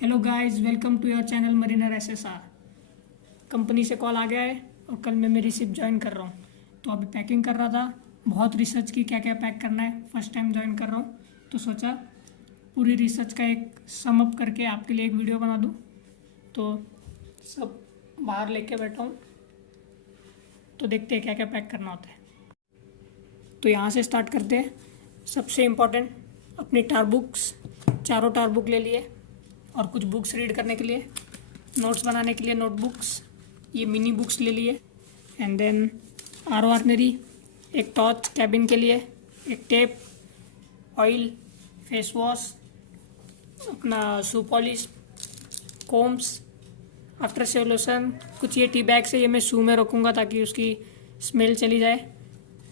Hello guys, welcome to your channel Mariner SSR. Company से call आ गया है और कल मैं मेरी शिप ज्वाइन कर रहा हूँ। तो अभी पैकिंग कर रहा था, बहुत रिसर्च की क्या क्या पैक करना है। फर्स्ट टाइम ज्वाइन कर रहा हूँ तो सोचा पूरी रिसर्च का एक सम अप करके आपके लिए एक वीडियो बना दूँ। तो सब बाहर लेके बैठा हूँ, तो देखते हैं क्या क्या पैक करना होता है। तो यहाँ से स्टार्ट करते हैं। सबसे इम्पोर्टेंट अपनी टार बुक्स, चारों टार बुक ले लिए और कुछ बुक्स रीड करने के लिए, नोट्स बनाने के लिए नोटबुक्स, ये मिनी बुक्स ले लिए। एंड देन आर्नरी, एक टॉर्च कैबिन के लिए, एक टेप, ऑयल, फेस वॉश, अपना shoe polish, combs, after shave lotion, कुछ ये टी बैग्स है, ये मैं शू में रखूँगा ताकि उसकी स्मेल चली जाए।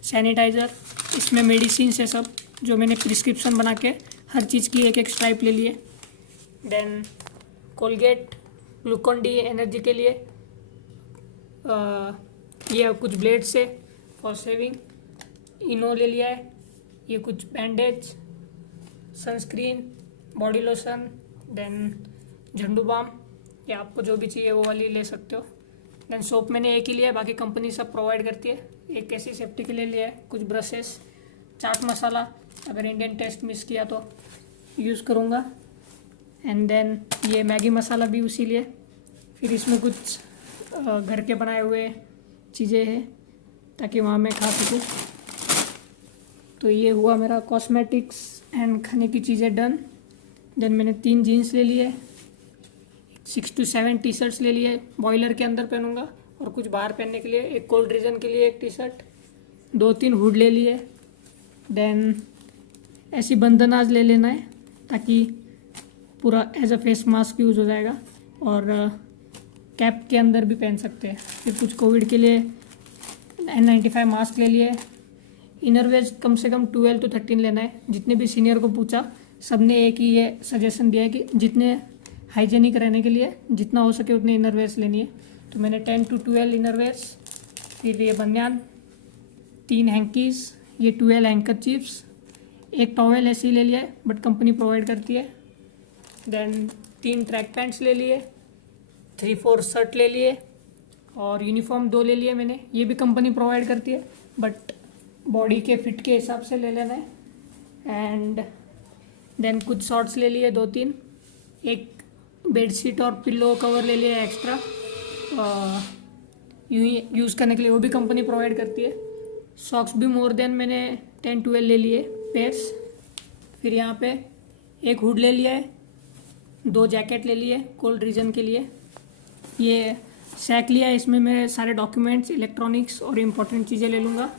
सैनिटाइज़र, इसमें मेडिसिन है सब जो मैंने प्रिस्क्रिप्शन बना के हर चीज़ की एक एक स्ट्राइप ले लिए। Then Colgate, Glucon D energy के लिए, ये कुछ ब्लेड्स है फॉर शेविंग, इनो ले लिया है, ये कुछ bandage, sunscreen, body lotion, then Zandu balm, ये आपको जो भी चाहिए वो वाली ले सकते हो। देन सोप मैंने एक ही लिया है, बाकी कंपनी सब प्रोवाइड करती है। एक ऐसी सेफ्टी के लिए लिया है, कुछ ब्रशेस, चाट मसाला, अगर इंडियन टेस्ट मिस किया तो यूज़ करूँगा। एंड देन ये मैगी मसाला भी उसी लिए। फिर इसमें कुछ घर के बनाए हुए चीज़ें हैं ताकि वहाँ मैं खा सकूँ। तो ये हुआ मेरा कॉस्मेटिक्स एंड खाने की चीज़ें डन। देन मैंने 3 जीन्स ले लिए, 6 to 7 टी शर्ट्स ले लिए, बॉयलर के अंदर पहनूंगा, और कुछ बाहर पहनने के लिए, एक कोल्ड रीजन के लिए एक टी शर्ट, 2-3 हुड ले लिए। देन ऐसी बंदनाज ले लेना है ताकि पूरा as a face mask use हो जाएगा, और कैप के अंदर भी पहन सकते हैं। फिर कुछ कोविड के लिए N95 मास्क ले लिए। इनरवेज कम से कम 12 to 13 लेना है। जितने भी सीनियर को पूछा सबने एक ही ये सजेशन दिया है कि जितने हाइजेनिक रहने के लिए जितना हो सके उतने इनरवेयर्स लेनी है। तो मैंने 10 to 12 इनरवेयर्स, फिर ये बनियान, 3 हैंकीज, ये 12 हैंकर चिप्स, एक टॉवेल ऐसे ही ले लिया है बट कंपनी प्रोवाइड करती है। देन 3 ट्रैक पैंट्स ले लिए, 3-4 शर्ट ले लिए, और यूनिफॉर्म 2 ले लिए मैंने, ये भी कंपनी प्रोवाइड करती है बट बॉडी के फिट के हिसाब से ले लेना है। एंड देन कुछ शॉर्ट्स ले लिए 2-3, एक बेडशीट और पिल्लो कवर ले लिया एक्स्ट्रा यूज़ करने के लिए, वो भी कंपनी प्रोवाइड करती है। सॉक्स भी मोर देन मैंने 10-12 ले लिए पेयर्स। फिर यहाँ पे एक हुड ले लिया है, 2 जैकेट ले लिए कोल्ड रीजन के लिए, ये सैक लिया है, इसमें मैं सारे डॉक्यूमेंट्स, इलेक्ट्रॉनिक्स और इम्पोर्टेंट चीज़ें ले लूँगा।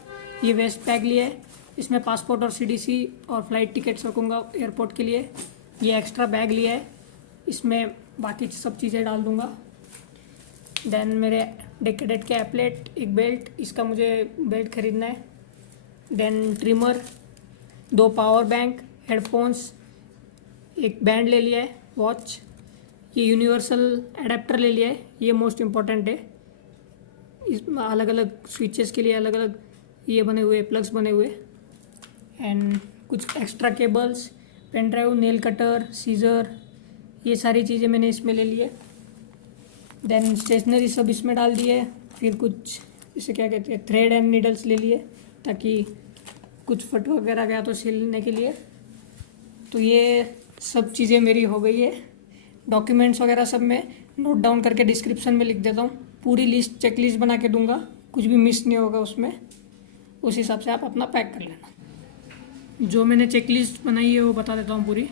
ये वेस्ट बैग लिया है, इसमें पासपोर्ट और CDC और फ्लाइट टिकट्स रखूँगा एयरपोर्ट के लिए। ये एक्स्ट्रा बैग लिया है, इसमें बाकी सब चीज़ें डाल दूँगा। देन मेरे डेकेडेट के एप्लेट, एक बेल्ट, इसका मुझे बेल्ट ख़रीदना है। Then trimmer, 2 power bank, headphones, एक बैंड ले लिया है, वॉच, ये यूनिवर्सल एडेप्टर ले लिया है, ये मोस्ट इम्पॉर्टेंट है। इसमें अलग अलग स्विचेस के लिए अलग अलग ये बने हुए प्लग्स बने हुए, एंड कुछ extra cables, pen drive, nail cutter, scissor, ये सारी चीज़ें मैंने इसमें ले लिए। देन स्टेशनरी सब इसमें डाल दिए। फिर कुछ इसे क्या कहते हैं, थ्रेड एंड नीडल्स ले लिए ताकि कुछ फट वगैरह गया तो सिलने के लिए। तो ये सब चीज़ें मेरी हो गई है। डॉक्यूमेंट्स वगैरह सब मैं नोट डाउन करके डिस्क्रिप्शन में लिख देता हूँ। पूरी लिस्ट, चेक लिस्ट बना के दूंगा, कुछ भी मिस नहीं होगा उसमें। उस हिसाब से आप अपना पैक कर लेना। जो मैंने चेक लिस्ट बनाई है वो बता देता हूँ पूरी।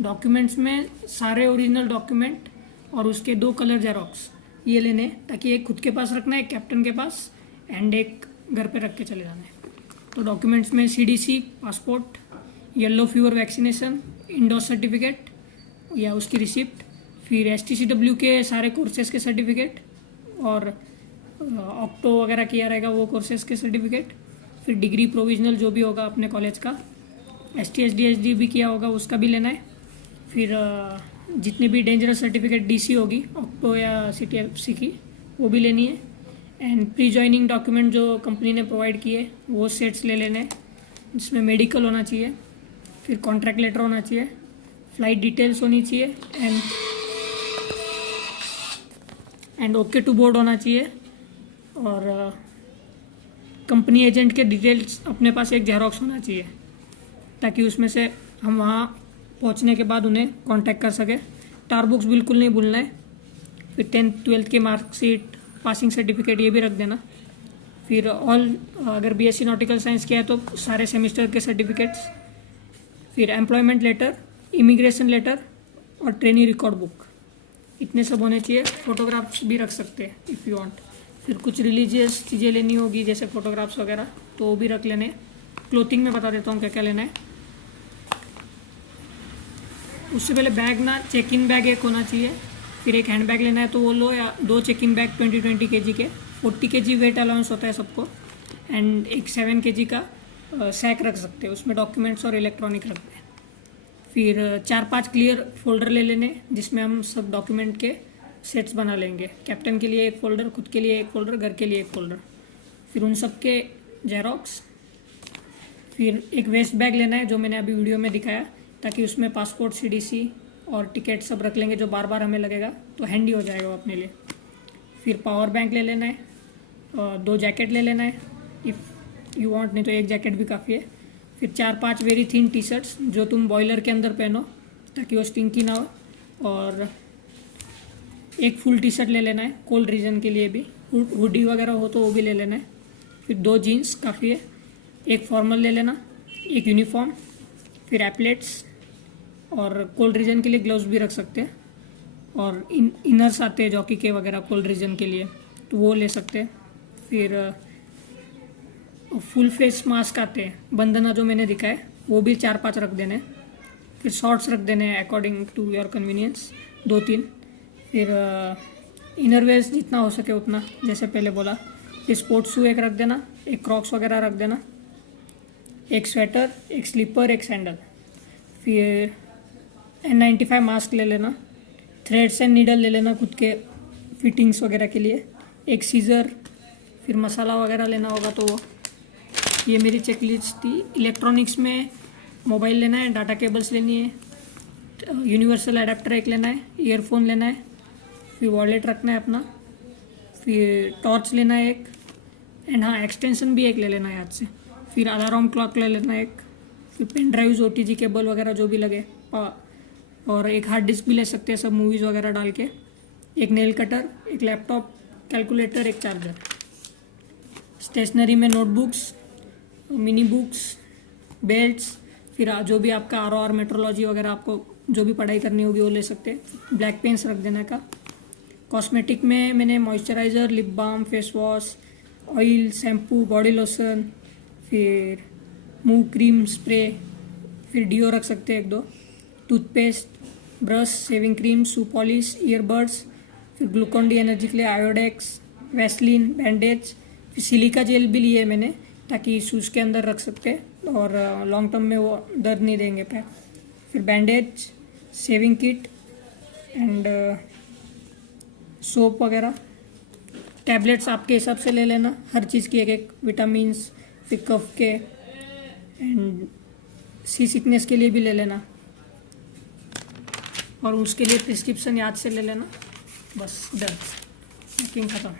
डॉक्यूमेंट्स में सारे ओरिजिनल डॉक्यूमेंट और उसके 2 कलर जेरोक्स ये लेने, ताकि एक खुद के पास रखना है, एक कैप्टन के पास, एंड एक घर पे रख के चले जाना है। तो डॉक्यूमेंट्स में CDC passport, yellow fever vaccination, indoors certificate या उसकी रिसिप्ट, फिर STCW के सारे कोर्सेज के सर्टिफिकेट, और ऑक्टो वगैरह किया रहेगा वो कोर्सेज के सर्टिफिकेट, फिर डिग्री प्रोविजनल जो भी होगा अपने कॉलेज का, STSDSD भी किया होगा उसका भी लेना है। फिर जितनी भी डेंजरस सर्टिफिकेट DC होगी ऑक्टो या CTFC की वो भी लेनी है। एंड प्री ज्वाइनिंग डॉक्यूमेंट जो कंपनी ने प्रोवाइड किए वो सेट्स ले लेने हैं, जिसमें मेडिकल होना चाहिए, फिर कॉन्ट्रैक्ट लेटर होना चाहिए, फ्लाइट डिटेल्स होनी चाहिए, and and okay to board होना चाहिए। और कंपनी एजेंट के डिटेल्स अपने पास एक जेरोक्स होना चाहिए, ताकि उसमें से हम वहाँ पहुँचने के बाद उन्हें कांटेक्ट कर सके। टार बुक्स बिल्कुल नहीं भूलना है। फिर 10th-12th की मार्कशीट, पासिंग सर्टिफिकेट ये भी रख देना। फिर अगर बीएससी नॉटिकल साइंस किया है तो सारे सेमेस्टर के सर्टिफिकेट्स। फिर एम्प्लॉयमेंट लेटर, इमिग्रेशन लेटर और ट्रेनी रिकॉर्ड बुक, इतने सब होने चाहिए। फोटोग्राफ्स भी रख सकते हैं इफ़ यू वांट। फिर कुछ रिलीजियस चीज़ें लेनी होगी जैसे फोटोग्राफ्स वगैरह, तो वो भी रख लेने। क्लोथिंग में बता देता हूँ क्या क्या लेना है। उससे पहले बैग ना, चेक इन बैग एक होना चाहिए। फिर एक हैंड बैग लेना है तो वो लो, या 2 चेक इन बैग 20-20 kg के। 40 kg वेट अलाउंस होता है सबको। एंड एक 7 kg का सैक रख सकते हैं, उसमें डॉक्यूमेंट्स और इलेक्ट्रॉनिक रखते हैं। फिर 4-5 क्लियर फोल्डर ले लेने, जिसमें हम सब डॉक्यूमेंट के सेट्स बना लेंगे। कैप्टन के लिए एक फ़ोल्डर, खुद के लिए एक फ़ोल्डर, घर के लिए एक फ़ोल्डर। फिर उन सब के जेरोक्स। फिर एक वेस्ट बैग लेना है जो मैंने अभी वीडियो में दिखाया, ताकि उसमें पासपोर्ट, सीडीसी और टिकट सब रख लेंगे जो बार बार हमें लगेगा, तो हैंडी हो जाएगा वो अपने लिए। फिर पावर बैंक ले लेना है, 2 जैकेट ले लेना है इफ़ यू वांट, नहीं तो एक जैकेट भी काफ़ी है। फिर 4-5 वेरी थिन टी शर्ट्स जो तुम बॉयलर के अंदर पहनो, ताकि वो स्टिंकी ना हो। और एक फुल टी शर्ट ले लेना है कोल्ड रीजन के लिए भी। हुडी वगैरह हो तो वो भी ले लेना है। फिर 2 जीन्स काफ़ी है। एक फॉर्मल ले लेना, एक यूनिफॉर्म। फिर एप्लेट्स, और कोल्ड रीजन के लिए ग्लव्स भी रख सकते हैं। और इनर्स आते हैं जॉकी के वगैरह कोल्ड रीजन के लिए, तो वो ले सकते हैं। फिर फुल फेस मास्क आते हैं, बंदना जो मैंने दिखाया वो भी 4-5 रख देने। फिर शॉर्ट्स रख देने हैं अकॉर्डिंग टू योर कन्वीनियंस, 2-3। फिर इनरवेयर्स जितना हो सके उतना, जैसे पहले बोला। फिर स्पोर्ट्स शू एक रख देना, एक क्रॉक्स वगैरह रख देना, एक स्वेटर, एक स्लीपर, एक सैंडल। फिर N95 मास्क ले लेना। थ्रेड्स एंड नीडल ले लेना खुद के फिटिंग्स वगैरह के लिए। एक सीज़र। फिर मसाला वगैरह लेना होगा तो वो। ये मेरी चेकलिस्ट थी। इलेक्ट्रॉनिक्स में मोबाइल लेना है, डाटा केबल्स लेनी है, यूनिवर्सल अडेप्टर एक लेना है, ईयरफोन लेना है। फिर वॉलेट रखना है अपना। फिर टॉर्च लेना है एक, एंड हाँ एक्सटेंशन भी एक ले लेना है याद से। फिर अलार्म क्लॉक ले लेना है एक। फिर पेन ड्राइव्स, OTG केबल वगैरह जो भी लगे, और एक हार्ड डिस्क भी ले सकते हैं सब मूवीज़ वगैरह डाल के। एक नेल कटर, एक लैपटॉप, कैलकुलेटर, एक चार्जर। स्टेशनरी में नोटबुक्स, मिनी बुक्स, बेल्ट्स। फिर जो भी आपका ROR मेट्रोलॉजी वगैरह आपको जो भी पढ़ाई करनी होगी वो ले सकते हैं। ब्लैक पेन्स रख देने का। कॉस्मेटिक में मैंने moisturiser, lip balm, face wash, oil, shampoo, body lotion, फिर मुंह क्रीम स्प्रे, फिर डिओ रख सकते हैं 1-2, toothpaste, brush, shaving cream, shoe polish, earbuds. फिर ग्लूकॉन डी एनर्जी के लिए आयोडेक्स, वैसलीन, बैंडेज। फिर सिलिका जेल भी लिए मैंने, ताकि शूज़ के अंदर रख सकते हैं और लॉन्ग टर्म में वो दर्द नहीं देंगे पैर। फिर bandage, shaving kit and soap वगैरह। टैबलेट्स आपके हिसाब से ले लेना, हर चीज़ की एक विटामिन्स, फिर कफ के, एंड सी सिकनेस के लिए भी ले लेना, और उसके लिए प्रिस्क्रिप्शन याद से ले लेना। बस डन, पैकिंग खत्म।